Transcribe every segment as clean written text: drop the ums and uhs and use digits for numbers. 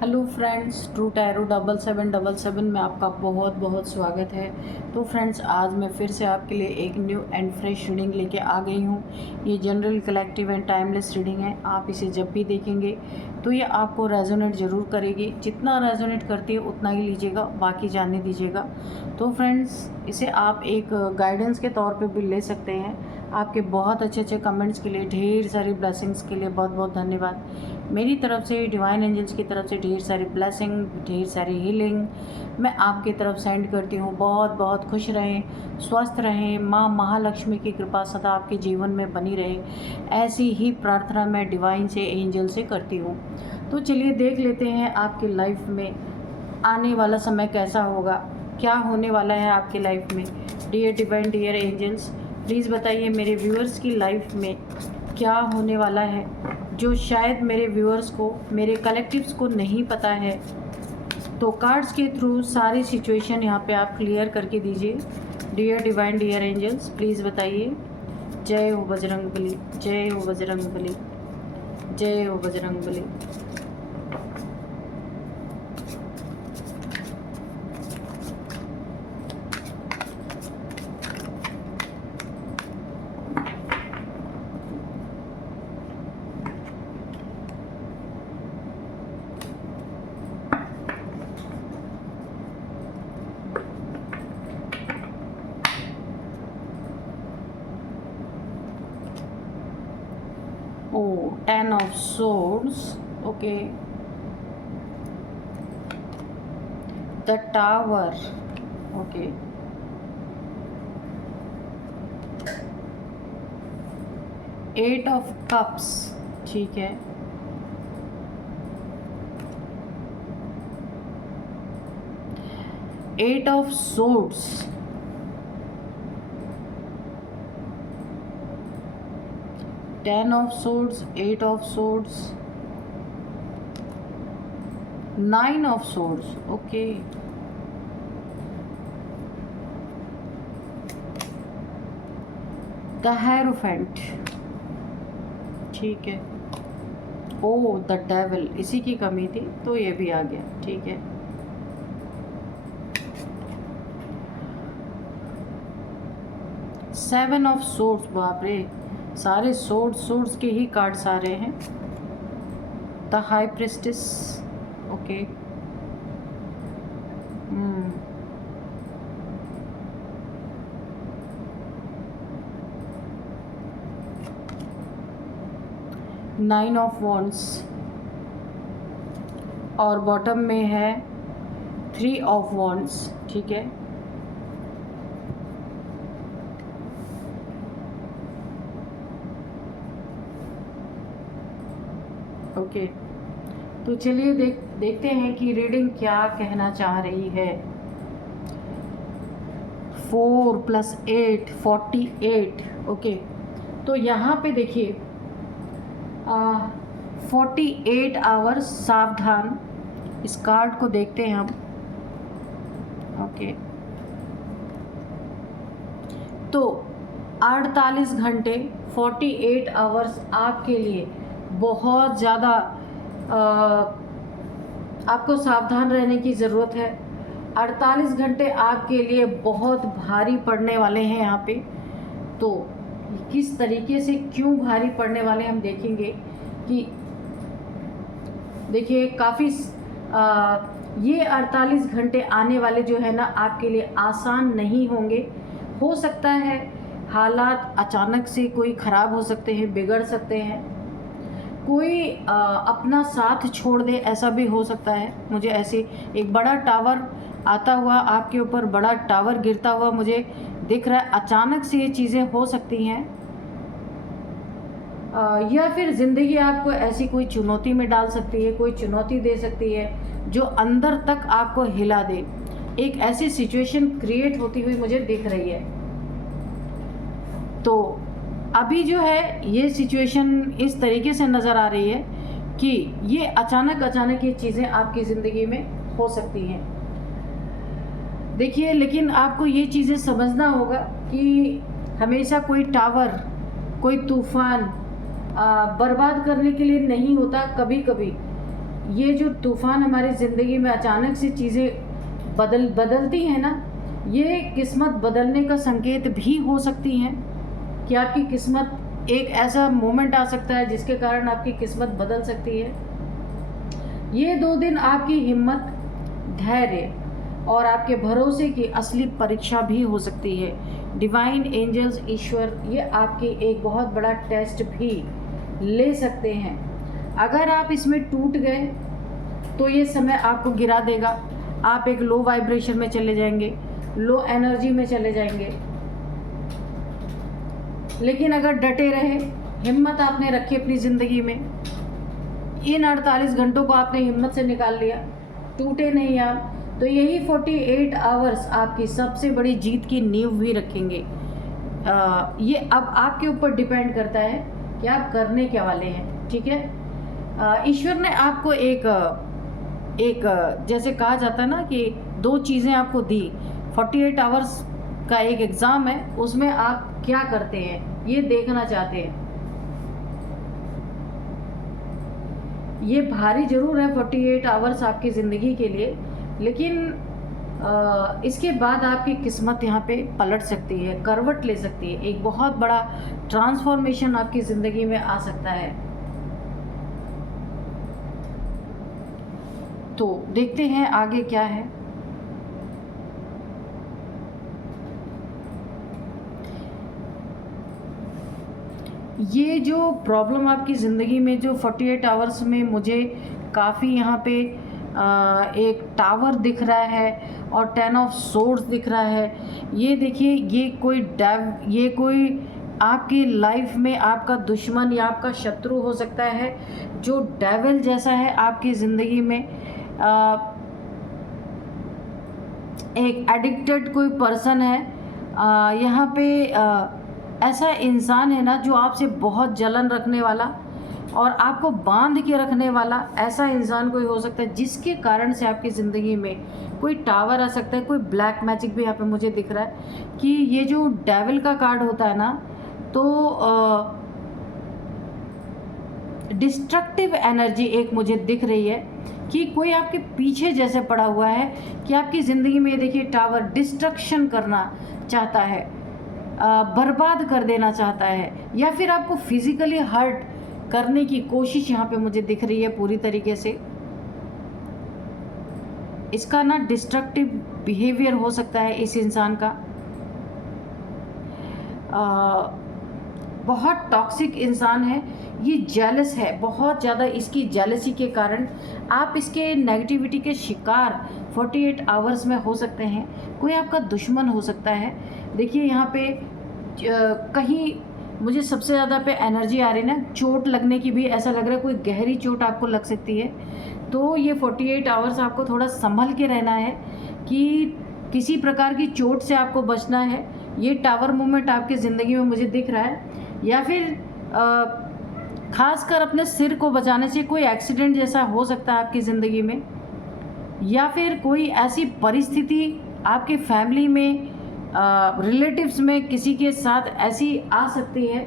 Hello friends, true tarot 7777 में आपका बहुत बहुत स्वागत है। तो फ्रेंड्स, आज मैं फिर से आपके लिए एक न्यू एंड फ्रेश रीडिंग लेके आ गई हूँ। ये general, collective and timeless reading है। आप इसे जब भी देखेंगे तो ये आपको रेजोनेट ज़रूर करेगी। जितना रेजोनेट करती है उतना ही लीजिएगा, बाकी जाने दीजिएगा। तो फ्रेंड्स, इसे आप एक गाइडेंस के तौर पर भी ले सकते हैं। आपके बहुत अच्छे अच्छे कमेंट्स के लिए, ढेर सारी ब्लेसिंग्स के लिए बहुत बहुत धन्यवाद। मेरी तरफ से, डिवाइन एंजल्स की तरफ से ढेर सारी ब्लेसिंग, ढेर सारी हीलिंग मैं आपकी तरफ सेंड करती हूँ। बहुत बहुत खुश रहें, स्वस्थ रहें, माँ महालक्ष्मी की कृपा सदा आपके जीवन में बनी रहे, ऐसी ही प्रार्थना मैं डिवाइन से, एंजल से करती हूँ। तो चलिए देख लेते हैं आपकी लाइफ में आने वाला समय कैसा होगा, क्या होने वाला है आपकी लाइफ में। Dear divine, dear angels, please बताइए मेरे व्यूअर्स की लाइफ में क्या होने वाला है, जो शायद मेरे व्यूअर्स को, मेरे कलेक्टिव्स को नहीं पता है। तो कार्ड्स के थ्रू सारी सिचुएशन यहाँ पे आप क्लियर करके दीजिए। Dear divine, dear angels, please बताइए। जय हो बजरंगबली, जय हो बजरंगबली, जय हो Bajrangbali. Oh, 10 of Swords. Okay. The Tower. Okay. Eight of Cups. ठीक है. Eight of Swords. 10 of Swords, 8 of Swords, 9 of Swords. Okay. The Hierophant. ठीक है. ओ, द डेविल, इसी की कमी थी तो ये भी आ गया. ठीक है. Seven of swords. बाप रे, सारे सोर्ड्स के ही कार्ड्स आ रहे हैं. The high priestess. Okay. Nine of wands और बॉटम में है थ्री ऑफ वॉन्ड्स. ठीक है. ओके. तो चलिए देखते हैं कि रीडिंग क्या कहना चाह रही है. 4 + 8 48. ओके. तो यहाँ पे देखिए 48 आवर्स. सावधान. इस कार्ड को देखते हैं हम. ओके. तो 48 घंटे, 48 आवर्स आपके लिए बहुत ज़्यादा आपको सावधान रहने की ज़रूरत है. 48 घंटे आपके लिए बहुत भारी पड़ने वाले हैं यहाँ पे. तो किस तरीके से, क्यों भारी पड़ने वाले हम देखेंगे कि देखिए काफ़ी ये 48 घंटे आने वाले जो है ना आपके लिए आसान नहीं होंगे. हो सकता है हालात अचानक से कोई ख़राब हो सकते हैं, बिगड़ सकते हैं, कोई अपना साथ छोड़ दे, ऐसा भी हो सकता है. मुझे ऐसे एक बड़ा टावर आता हुआ आपके ऊपर, बड़ा टावर गिरता हुआ मुझे दिख रहा है. अचानक से ये चीज़ें हो सकती हैं. या फिर ज़िंदगी आपको ऐसी कोई चुनौती में डाल सकती है, कोई चुनौती दे सकती है जो अंदर तक आपको हिला दे. एक ऐसी सिचुएशन क्रिएट होती हुई मुझे दिख रही है. तो अभी जो है ये सिचुएशन इस तरीके से नज़र आ रही है कि ये अचानक ये चीज़ें आपकी ज़िंदगी में हो सकती हैं. देखिए, लेकिन आपको ये चीज़ें समझना होगा कि हमेशा कोई टावर, कोई तूफान बर्बाद करने के लिए नहीं होता. कभी कभी ये जो तूफ़ान हमारी ज़िंदगी में अचानक से चीज़ें बदलती हैं ना, ये किस्मत बदलने का संकेत भी हो सकती हैं कि आपकी किस्मत, एक ऐसा मोमेंट आ सकता है जिसके कारण आपकी किस्मत बदल सकती है। ये 2 दिन आपकी हिम्मत, धैर्य और आपके भरोसे की असली परीक्षा भी हो सकती है। डिवाइन एंजल्स, ईश्वर, ये आपके एक बहुत बड़ा टेस्ट भी ले सकते हैं। अगर आप इसमें टूट गए तो ये समय आपको गिरा देगा, आप एक लो वाइब्रेशन में चले जाएंगे, लो एनर्जी में चले जाएंगे। लेकिन अगर डटे रहे, हिम्मत आपने रखी अपनी ज़िंदगी में, इन 48 घंटों को आपने हिम्मत से निकाल लिया, टूटे नहीं आप, तो यही 48 आवर्स आपकी सबसे बड़ी जीत की नींव भी रखेंगे। ये अब आपके ऊपर डिपेंड करता है कि आप करने क्या वाले हैं, ठीक है। ईश्वर ने आपको एक जैसे कहा जाता है ना कि 2 चीज़ें आपको दी। 48 आवर्स का एक एग्ज़ाम है, उसमें आप क्या करते हैं ये देखना चाहते हैं। ये भारी ज़रूर है 48 आवर्स आपकी ज़िंदगी के लिए, लेकिन इसके बाद आपकी किस्मत यहाँ पे पलट सकती है, करवट ले सकती है, एक बहुत बड़ा ट्रांसफॉर्मेशन आपकी ज़िंदगी में आ सकता है। तो देखते हैं आगे क्या है। ये जो प्रॉब्लम आपकी ज़िंदगी में जो 48 आवर्स में मुझे काफ़ी यहाँ पे एक टावर दिख रहा है और 10 ऑफ सोर्ड्स दिख रहा है। ये देखिए, ये कोई आपकी लाइफ में आपका दुश्मन या आपका शत्रु हो सकता है, जो डेविल जैसा है आपकी ज़िंदगी में। एक एडिक्टेड कोई पर्सन है यहाँ पे, ऐसा इंसान है ना जो आपसे बहुत जलन रखने वाला और आपको बांध के रखने वाला, ऐसा इंसान कोई हो सकता है जिसके कारण से आपकी ज़िंदगी में कोई टावर आ सकता है। कोई ब्लैक मैजिक भी यहाँ पे मुझे दिख रहा है कि ये जो डेविल का कार्ड होता है ना, तो डिस्ट्रक्टिव एनर्जी एक मुझे दिख रही है कि कोई आपके पीछे जैसे पड़ा हुआ है कि आपकी ज़िंदगी में देखिए टावर डिस्ट्रक्शन करना चाहता है, बर्बाद कर देना चाहता है, या फिर आपको फिज़िकली हर्ट करने की कोशिश यहाँ पे मुझे दिख रही है पूरी तरीके से। इसका ना डिस्ट्रक्टिव बिहेवियर हो सकता है इस इंसान का। बहुत टॉक्सिक इंसान है, ये जेलस है बहुत ज़्यादा। इसकी जेलसी के कारण आप इसके नेगेटिविटी के शिकार 48 आवर्स में हो सकते हैं। कोई आपका दुश्मन हो सकता है। देखिए यहाँ पे कहीं मुझे सबसे ज़्यादा पे एनर्जी आ रही है ना, चोट लगने की भी। ऐसा लग रहा है कोई गहरी चोट आपको लग सकती है। तो ये 48 आवर्स आपको थोड़ा संभल के रहना है कि किसी प्रकार की चोट से आपको बचना है। ये टावर मूवमेंट आपकी ज़िंदगी में मुझे दिख रहा है, या फिर खासकर अपने सिर को बचाने से कोई एक्सीडेंट जैसा हो सकता है आपकी ज़िंदगी में, या फिर कोई ऐसी परिस्थिति आपके फैमिली में, रिलेटिव्स में किसी के साथ ऐसी आ सकती है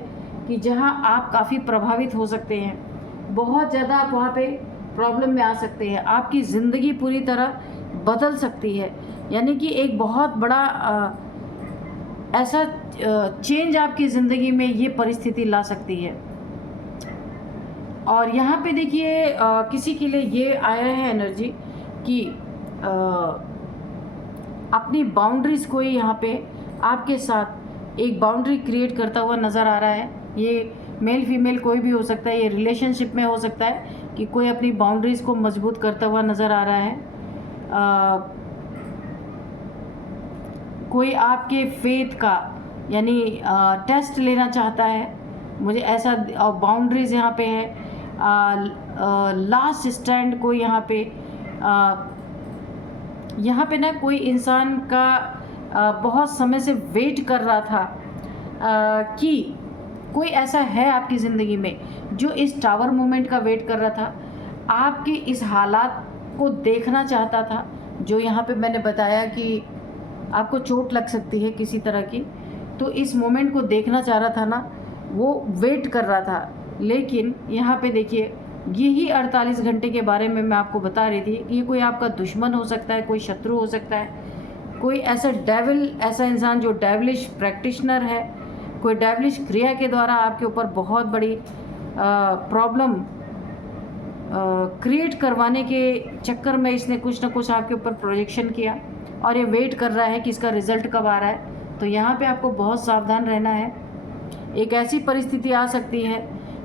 कि जहां आप काफ़ी प्रभावित हो सकते हैं। बहुत ज़्यादा आप वहाँ पे प्रॉब्लम में आ सकते हैं। आपकी ज़िंदगी पूरी तरह बदल सकती है, यानी कि एक बहुत बड़ा ऐसा चेंज आपकी ज़िंदगी में ये परिस्थिति ला सकती है। और यहाँ पे देखिए किसी के लिए ये आया है एनर्जी कि अपनी बाउंड्रीज़ कोई यहाँ पे आपके साथ एक बाउंड्री क्रिएट करता हुआ नज़र आ रहा है। ये मेल फीमेल कोई भी हो सकता है, ये रिलेशनशिप में हो सकता है कि कोई अपनी बाउंड्रीज़ को मजबूत करता हुआ नज़र आ रहा है। कोई आपके फेथ का यानी टेस्ट लेना चाहता है, मुझे ऐसा। बाउंड्रीज़ यहाँ पे है, लास्ट स्टैंड कोई यहाँ पे ना कोई इंसान का बहुत समय से वेट कर रहा था कि कोई ऐसा है आपकी ज़िंदगी में जो इस टावर मोमेंट का वेट कर रहा था, आपके इस हालात को देखना चाहता था, जो यहाँ पे मैंने बताया कि आपको चोट लग सकती है किसी तरह की, तो इस मोमेंट को देखना चाह रहा था ना, वो वेट कर रहा था। लेकिन यहाँ पे देखिए यही 48 घंटे के बारे में मैं आपको बता रही थी। ये कोई आपका दुश्मन हो सकता है, कोई शत्रु हो सकता है, कोई ऐसा डेविल, ऐसा इंसान जो डेविलिश प्रैक्टिशनर है, कोई डेविलिश क्रिया के द्वारा आपके ऊपर बहुत बड़ी प्रॉब्लम क्रिएट करवाने के चक्कर में इसने कुछ ना कुछ आपके ऊपर प्रोजेक्शन किया और ये वेट कर रहा है कि इसका रिज़ल्ट कब आ रहा है। तो यहाँ पे आपको बहुत सावधान रहना है। एक ऐसी परिस्थिति आ सकती है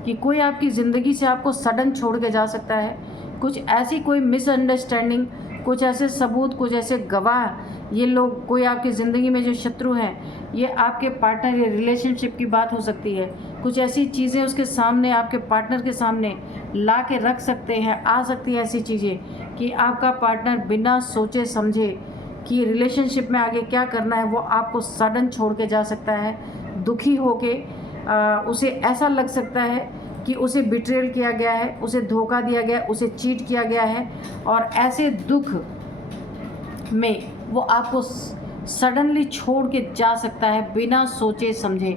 कि कोई आपकी ज़िंदगी से आपको सडन छोड़ के जा सकता है। कुछ ऐसी कोई मिसअंडरस्टैंडिंग, कुछ ऐसे सबूत, कुछ ऐसे गवाह, ये लोग, कोई आपकी ज़िंदगी में जो शत्रु हैं, ये आपके पार्टनर या रिलेशनशिप की बात हो सकती है। कुछ ऐसी चीज़ें उसके सामने, आपके पार्टनर के सामने ला के रख सकते हैं। आ सकती है ऐसी चीज़ें कि आपका पार्टनर बिना सोचे समझे कि रिलेशनशिप में आगे क्या करना है, वो आपको सडन छोड़ के जा सकता है। दुखी होके उसे ऐसा लग सकता है कि उसे बिट्रेल किया गया है, उसे धोखा दिया गया है, उसे चीट किया गया है, और ऐसे दुख में वो आपको सडनली छोड़ के जा सकता है बिना सोचे समझे,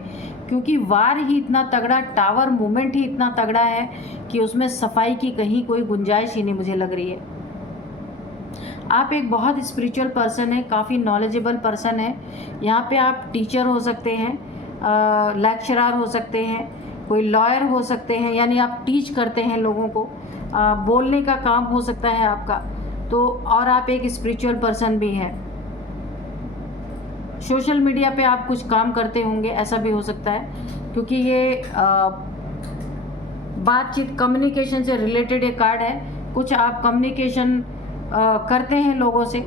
क्योंकि वार ही इतना तगड़ा, टावर मूवमेंट ही इतना तगड़ा है कि उसमें सफाई की कहीं कोई गुंजाइश ही नहीं मुझे लग रही है। आप एक बहुत स्पिरिचुअल पर्सन है, काफ़ी नॉलेजेबल पर्सन है। यहाँ पे आप टीचर हो सकते हैं, लेक्चरर हो सकते हैं, कोई लॉयर हो सकते हैं, यानी आप टीच करते हैं लोगों को, बोलने का काम हो सकता है आपका। तो और आप एक स्पिरिचुअल पर्सन भी हैं। सोशल मीडिया पे आप कुछ काम करते होंगे, ऐसा भी हो सकता है, क्योंकि ये बातचीत, कम्युनिकेशन से रिलेटेड ये कार्ड है। कुछ आप कम्युनिकेशन करते हैं लोगों से,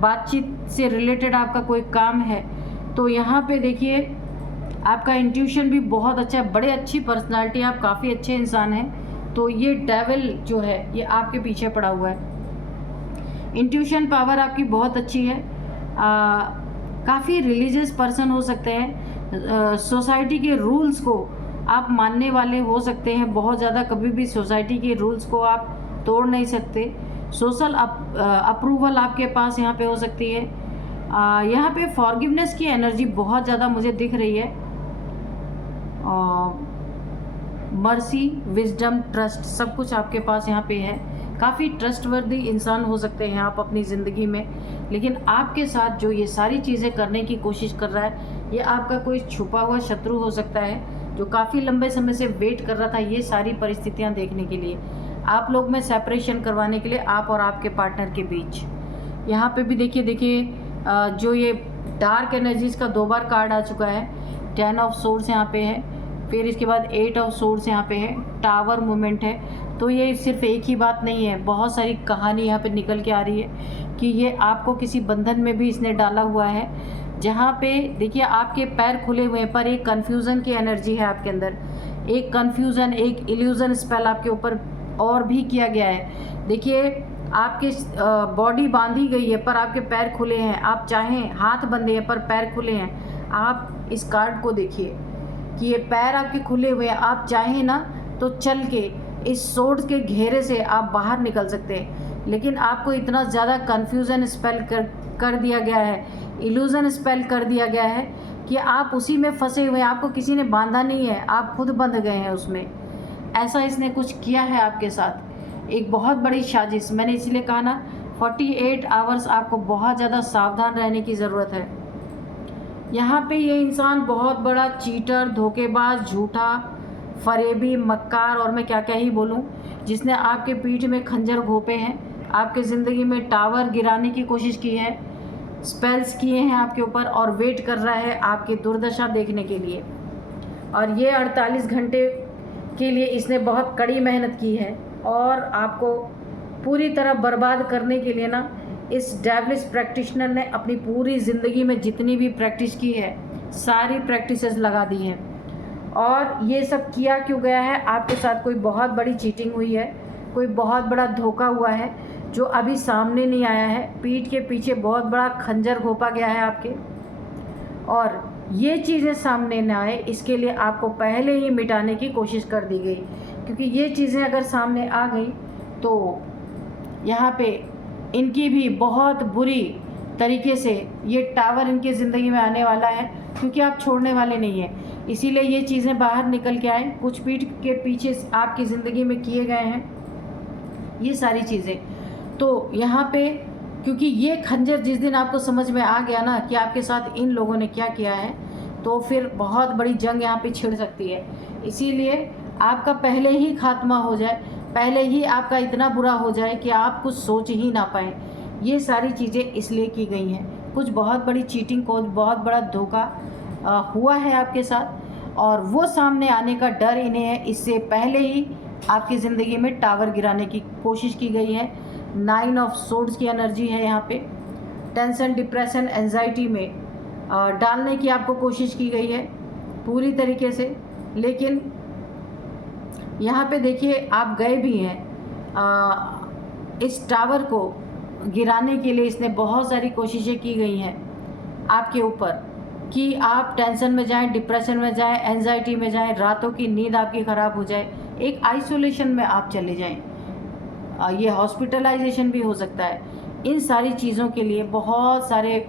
बातचीत से रिलेटेड आपका कोई काम है। तो यहाँ पे देखिए आपका इंट्यूशन भी बहुत अच्छा है, बड़े अच्छी पर्सनालिटी, आप काफ़ी अच्छे इंसान हैं। तो ये डेविल जो है ये आपके पीछे पड़ा हुआ है। इंट्यूशन पावर आपकी बहुत अच्छी है। काफ़ी रिलीजियस पर्सन हो सकते हैं। सोसाइटी के रूल्स को आप मानने वाले हो सकते हैं बहुत ज़्यादा। कभी भी सोसाइटी के रूल्स को आप तोड़ नहीं सकते। सोशल अप्रूवल आपके पास यहाँ पे हो सकती है। यहाँ पे फॉरगिवनेस की एनर्जी बहुत ज़्यादा मुझे दिख रही है। मर्सी, विजडम, ट्रस्ट, सब कुछ आपके पास यहाँ पे है। काफ़ी ट्रस्टवर्दी इंसान हो सकते हैं आप अपनी ज़िंदगी में, लेकिन आपके साथ जो ये सारी चीज़ें करने की कोशिश कर रहा है, ये आपका कोई छुपा हुआ शत्रु हो सकता है जो काफ़ी लंबे समय से वेट कर रहा था ये सारी परिस्थितियाँ देखने के लिए, आप लोग में सेपरेशन करवाने के लिए, आप और आपके पार्टनर के बीच। यहाँ पे भी देखिए जो ये डार्क एनर्जीज़ का 2 बार कार्ड आ चुका है। 10 ऑफ सोर्ड्स यहाँ पे है, फिर इसके बाद 8 ऑफ सोर्ड्स यहाँ पे है, टावर मूवमेंट है। तो ये सिर्फ एक ही बात नहीं है, बहुत सारी कहानी यहाँ पे निकल के आ रही है कि ये आपको किसी बंधन में भी इसने डाला हुआ है, जहाँ पे देखिए आपके पैर खुले हुए हैं, पर एक कन्फ्यूज़न की एनर्जी है आपके अंदर। एक कन्फ्यूज़न, एक इल्यूज़न स्पेल आपके ऊपर और भी किया गया है। देखिए आपके बॉडी बांधी गई है पर आपके पैर खुले हैं। आप चाहें, हाथ बंधे हैं पर पैर खुले हैं। आप इस कार्ड को देखिए कि ये पैर आपके खुले हुए हैं। आप चाहें ना तो चल के इस सोर्ड के घेरे से आप बाहर निकल सकते हैं, लेकिन आपको इतना ज़्यादा कन्फ्यूज़न स्पेल कर दिया गया है, इल्यूज़न स्पेल कर दिया गया है कि आप उसी में फंसे हुए हैं। आपको किसी ने बांधा नहीं है, आप खुद बंध गए हैं उसमें। ऐसा इसने कुछ किया है आपके साथ, एक बहुत बड़ी साजिश। मैंने इसलिए कहा ना 48 आवर्स आपको बहुत ज़्यादा सावधान रहने की ज़रूरत है। यहाँ पे ये इंसान बहुत बड़ा चीटर, धोखेबाज, झूठा, फरेबी, मक्कार और मैं क्या क्या ही बोलूँ, जिसने आपके पीठ में खंजर घोंपे हैं, आपके ज़िंदगी में टावर गिराने की कोशिश की है, स्पेल्स किए हैं आपके ऊपर और वेट कर रहा है आपकी दुर्दशा देखने के लिए। और ये 48 घंटे के लिए इसने बहुत कड़ी मेहनत की है और आपको पूरी तरह बर्बाद करने के लिए ना इस डेविलिश प्रैक्टिशनर ने अपनी पूरी ज़िंदगी में जितनी भी प्रैक्टिस की है सारी प्रैक्टिसेस लगा दी हैं। और ये सब किया क्यों गया है? आपके साथ कोई बहुत बड़ी चीटिंग हुई है, कोई बहुत बड़ा धोखा हुआ है जो अभी सामने नहीं आया है। पीठ के पीछे बहुत बड़ा खंजर घोंपा गया है आपके, और ये चीज़ें सामने न आए इसके लिए आपको पहले ही मिटाने की कोशिश कर दी गई, क्योंकि ये चीज़ें अगर सामने आ गई तो यहाँ पे इनकी भी बहुत बुरी तरीके से ये टावर इनकी ज़िंदगी में आने वाला है, क्योंकि आप छोड़ने वाले नहीं हैं। इसीलिए ये चीज़ें बाहर निकल के आए, कुछ पीठ के पीछे आपकी ज़िंदगी में किए गए हैं ये सारी चीज़ें। तो यहाँ पे क्योंकि ये खंजर जिस दिन आपको समझ में आ गया ना कि आपके साथ इन लोगों ने क्या किया है, तो फिर बहुत बड़ी जंग यहाँ पे छिड़ सकती है। इसीलिए आपका पहले ही खात्मा हो जाए, पहले ही आपका इतना बुरा हो जाए कि आप कुछ सोच ही ना पाएँ। ये सारी चीज़ें इसलिए की गई हैं। कुछ बहुत बड़ी चीटिंग को, बहुत बड़ा धोखा हुआ है आपके साथ, और वो सामने आने का डर इन्हें है। इससे पहले ही आपकी ज़िंदगी में टावर गिराने की कोशिश की गई है। 9 ऑफ सोर्ड्स की एनर्जी है यहाँ पे। टेंशन, डिप्रेशन, एंजाइटी में डालने की आपको कोशिश की गई है पूरी तरीके से। लेकिन यहाँ पे देखिए आप गए भी हैं। इस टावर को गिराने के लिए इसने बहुत सारी कोशिशें की गई हैं आपके ऊपर कि आप टेंशन में जाएं, डिप्रेशन में जाएं, एंजाइटी में जाएं, रातों की नींद आपकी ख़राब हो जाए, एक आइसोलेशन में आप चले जाएं, ये हॉस्पिटलाइजेशन भी हो सकता है। इन सारी चीज़ों के लिए बहुत सारे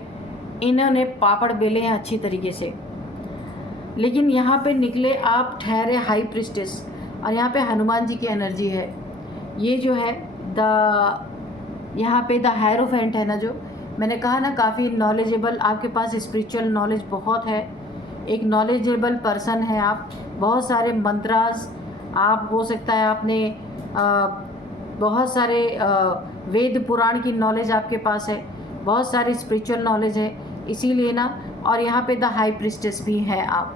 इन्होंने पापड़ बेले हैं अच्छी तरीके से। लेकिन यहाँ पे निकले आप ठहरे हाई प्रिस्टेस, और यहाँ पे हनुमान जी की एनर्जी है। ये जो है यहाँ पे द हायरोफेंट है ना, जो मैंने कहा ना काफ़ी नॉलेजेबल, आपके पास स्पिरिचुअल नॉलेज बहुत है, एक नॉलेजेबल पर्सन है आप। बहुत सारे मंत्रास आप, हो सकता है आपने बहुत सारे वेद पुराण की नॉलेज आपके पास है, बहुत सारी स्पिरिचुअल नॉलेज है इसीलिए ना। और यहाँ पे द हाई प्रिस्टेस भी है आप।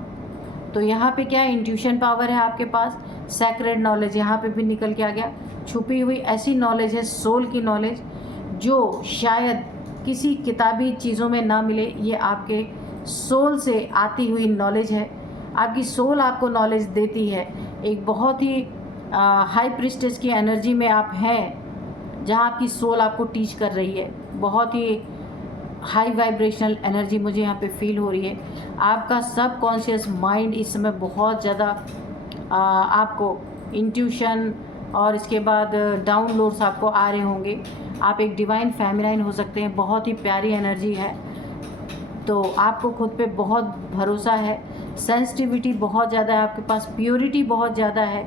तो यहाँ पे क्या है, इंट्यूशन पावर है आपके पास, सैक्रेड नॉलेज यहाँ पे भी निकल के आ गया। छुपी हुई ऐसी नॉलेज है, सोल की नॉलेज, जो शायद किसी किताबी चीज़ों में ना मिले। ये आपके सोल से आती हुई नॉलेज है। आपकी सोल आपको नॉलेज देती है। एक बहुत ही हाई प्रिस्टेस की एनर्जी में आप हैं, जहाँ आपकी सोल आपको टीच कर रही है। बहुत ही हाई वाइब्रेशनल एनर्जी मुझे यहाँ पे फील हो रही है। आपका सब कॉन्शियस माइंड इस समय बहुत ज़्यादा आपको इंट्यूशन और इसके बाद डाउनलोड्स आपको आ रहे होंगे। आप एक डिवाइन फेमिनाइन हो सकते हैं। बहुत ही प्यारी एनर्जी है। तो आपको खुद पे बहुत भरोसा है, सेंसिटिविटी बहुत ज़्यादा है आपके पास, प्योरिटी बहुत ज़्यादा है,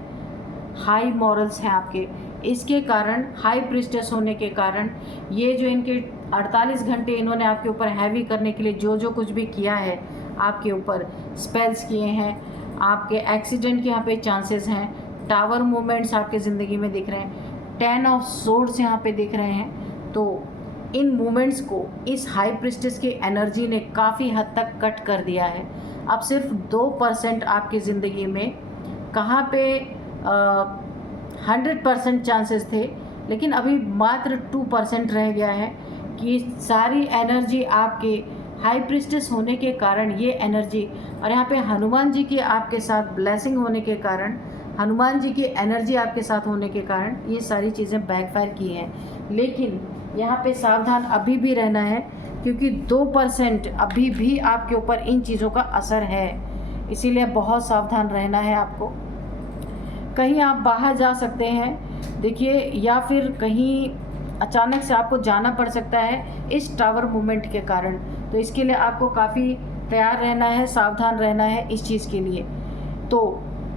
हाई मॉरल्स हैं आपके। इसके कारण, हाई प्रिस्टेस होने के कारण, ये जो इनके 48 घंटे इन्होंने आपके ऊपर हैवी करने के लिए जो जो कुछ भी किया है, आपके ऊपर स्पेल्स किए हैं, आपके एक्सीडेंट के यहाँ पे चांसेस हैं, टावर मूवमेंट्स आपके ज़िंदगी में दिख रहे हैं, 10 ऑफ सोर्ड्स यहाँ पे दिख रहे हैं। तो इन मूवमेंट्स को इस हाई प्रिस्टेस की एनर्जी ने काफ़ी हद तक कट कर दिया है। अब सिर्फ 2% आपकी ज़िंदगी में, कहाँ पे 100% चांसेस थे, लेकिन अभी मात्र 2% रह गया है कि सारी एनर्जी आपके हाई प्रिस्टेस होने के कारण, ये एनर्जी, और यहाँ पे हनुमान जी की आपके साथ ब्लेसिंग होने के कारण, हनुमान जी की एनर्जी आपके साथ होने के कारण ये सारी चीज़ें बैकफायर की हैं। लेकिन यहाँ पे सावधान अभी भी रहना है, क्योंकि 2% अभी भी आपके ऊपर इन चीज़ों का असर है। इसीलिए बहुत सावधान रहना है आपको। कहीं आप बाहर जा सकते हैं देखिए, या फिर कहीं अचानक से आपको जाना पड़ सकता है इस टावर मूवमेंट के कारण। तो इसके लिए आपको काफ़ी तैयार रहना है, सावधान रहना है इस चीज़ के लिए। तो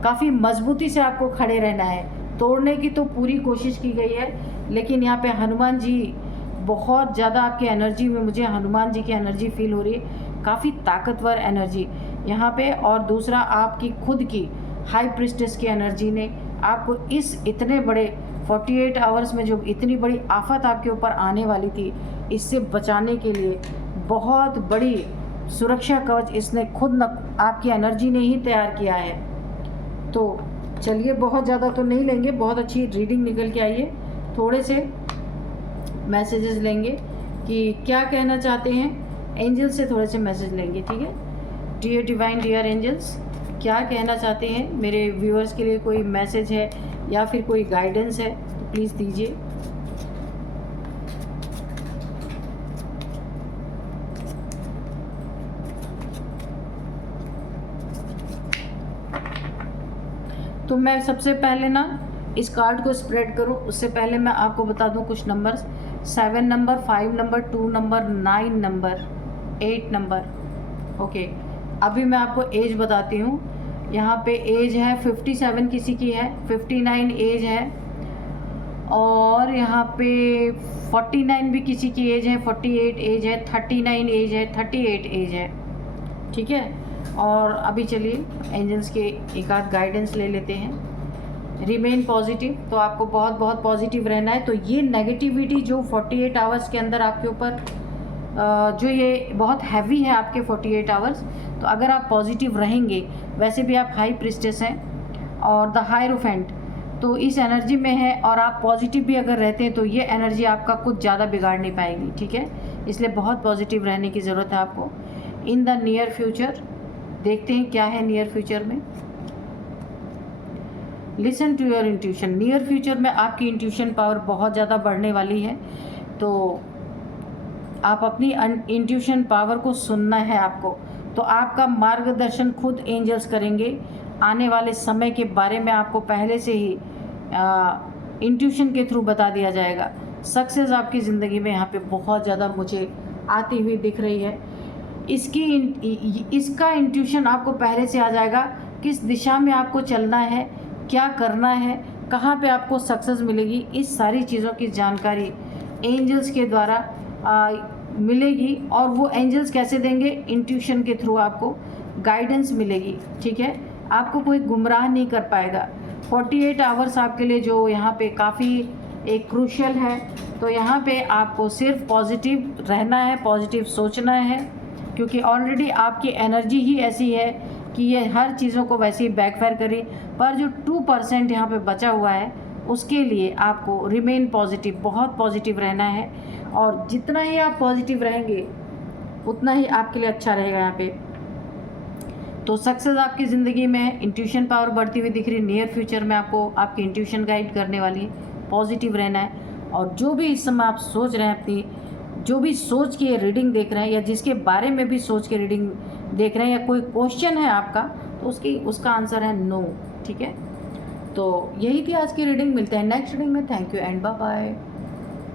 काफ़ी मजबूती से आपको खड़े रहना है। तोड़ने की तो पूरी कोशिश की गई है, लेकिन यहाँ पे हनुमान जी बहुत ज़्यादा आपकी एनर्जी में, मुझे हनुमान जी की एनर्जी फील हो रही है, काफ़ी ताकतवर एनर्जी यहाँ पे। और दूसरा, आपकी खुद की हाई प्रिस्टेस की एनर्जी ने आपको इस इतने बड़े 48 आवर्स में जो इतनी बड़ी आफत आपके ऊपर आने वाली थी, इससे बचाने के लिए बहुत बड़ी सुरक्षा कवच इसने खुद न आपकी एनर्जी ने ही तैयार किया है। तो चलिए, बहुत ज़्यादा तो नहीं लेंगे, बहुत अच्छी रीडिंग निकल के आई है। थोड़े से मैसेजेस लेंगे कि क्या कहना चाहते हैं एंजल से, थोड़े से मैसेज लेंगे, ठीक है। डियर डिवाइन, डियर एंजल्स, क्या कहना चाहते हैं मेरे व्यूअर्स के लिए? कोई मैसेज है या फिर कोई गाइडेंस है तो प्लीज़ दीजिए। तो मैं सबसे पहले ना इस कार्ड को स्प्रेड करूं, उससे पहले मैं आपको बता दूं कुछ numbers. 7 number, 5 number, 2 number, 9 number, 8 number. Okay, अभी मैं आपको एज बताती हूँ। यहाँ पे एज है 57 किसी की है, 59 एज है, और यहाँ पे 49 भी किसी की एज है, 48 एज है, 39 एज है, 38 एज है। ठीक है, और अभी चलिए एंजल्स के एक आध गाइडेंस ले लेते हैं। रिमेन पॉजिटिव, तो आपको बहुत बहुत पॉजिटिव रहना है। तो ये नेगेटिविटी जो 48 आवर्स के अंदर आपके ऊपर जो ये बहुत हैवी है आपके 48 आवर्स, तो अगर आप पॉजिटिव रहेंगे, वैसे भी आप हाई प्रिस्टेस हैं और द हायरोफेंट, तो इस एनर्जी में है, और आप पॉजिटिव भी अगर रहते हैं तो ये एनर्जी आपका कुछ ज़्यादा बिगाड़ नहीं पाएगी। ठीक है, इसलिए बहुत पॉजिटिव रहने की ज़रूरत है आपको। इन द नियर फ्यूचर, देखते हैं क्या है नियर फ्यूचर में। Listen to your intuition. Near future में आपकी इंट्यूशन पावर बहुत ज़्यादा बढ़ने वाली है, तो आप अपनी इंट्यूशन पावर को सुनना है आपको। तो आपका मार्गदर्शन खुद एंजल्स करेंगे। आने वाले समय के बारे में आपको पहले से ही इंट्यूशन के थ्रू बता दिया जाएगा। सक्सेस आपकी ज़िंदगी में यहाँ पे बहुत ज़्यादा मुझे आती हुई दिख रही है। इसका इंट्यूशन आपको पहले से आ जाएगा, किस दिशा में आपको चलना है, क्या करना है, कहाँ पे आपको सक्सेस मिलेगी, इस सारी चीज़ों की जानकारी एंजल्स के द्वारा मिलेगी। और वो एंजल्स कैसे देंगे? इंट्यूशन के थ्रू आपको गाइडेंस मिलेगी। ठीक है, आपको कोई गुमराह नहीं कर पाएगा। 48 आवर्स आपके लिए जो यहाँ पे काफ़ी एक क्रूशियल है, तो यहाँ पे आपको सिर्फ पॉजिटिव रहना है, पॉजिटिव सोचना है, क्योंकि ऑलरेडी आपकी एनर्जी ही ऐसी है कि ये हर चीज़ों को वैसे ही बैकफायर करे। पर जो 2% यहाँ पे बचा हुआ है, उसके लिए आपको रिमेन पॉजिटिव, बहुत पॉजिटिव रहना है। और जितना ही आप पॉजिटिव रहेंगे उतना ही आपके लिए अच्छा रहेगा यहाँ पे। तो सक्सेस आपकी ज़िंदगी में है, इंट्यूशन पावर बढ़ती हुई दिख रही है। नियर फ्यूचर में आपको आपकी इंट्यूशन गाइड करने वाली है, पॉजिटिव रहना है। और जो भी इस समय आप सोच रहे हैं, अपनी जो भी सोच के रीडिंग देख रहे हैं, या जिसके बारे में भी सोच के रीडिंग देख रहे हैं, या कोई क्वेश्चन है आपका, तो उसका आंसर है नो। ठीक है, तो यही थी आज की रीडिंग। मिलते हैं नेक्स्ट रीडिंग में। Thank you and bye bye.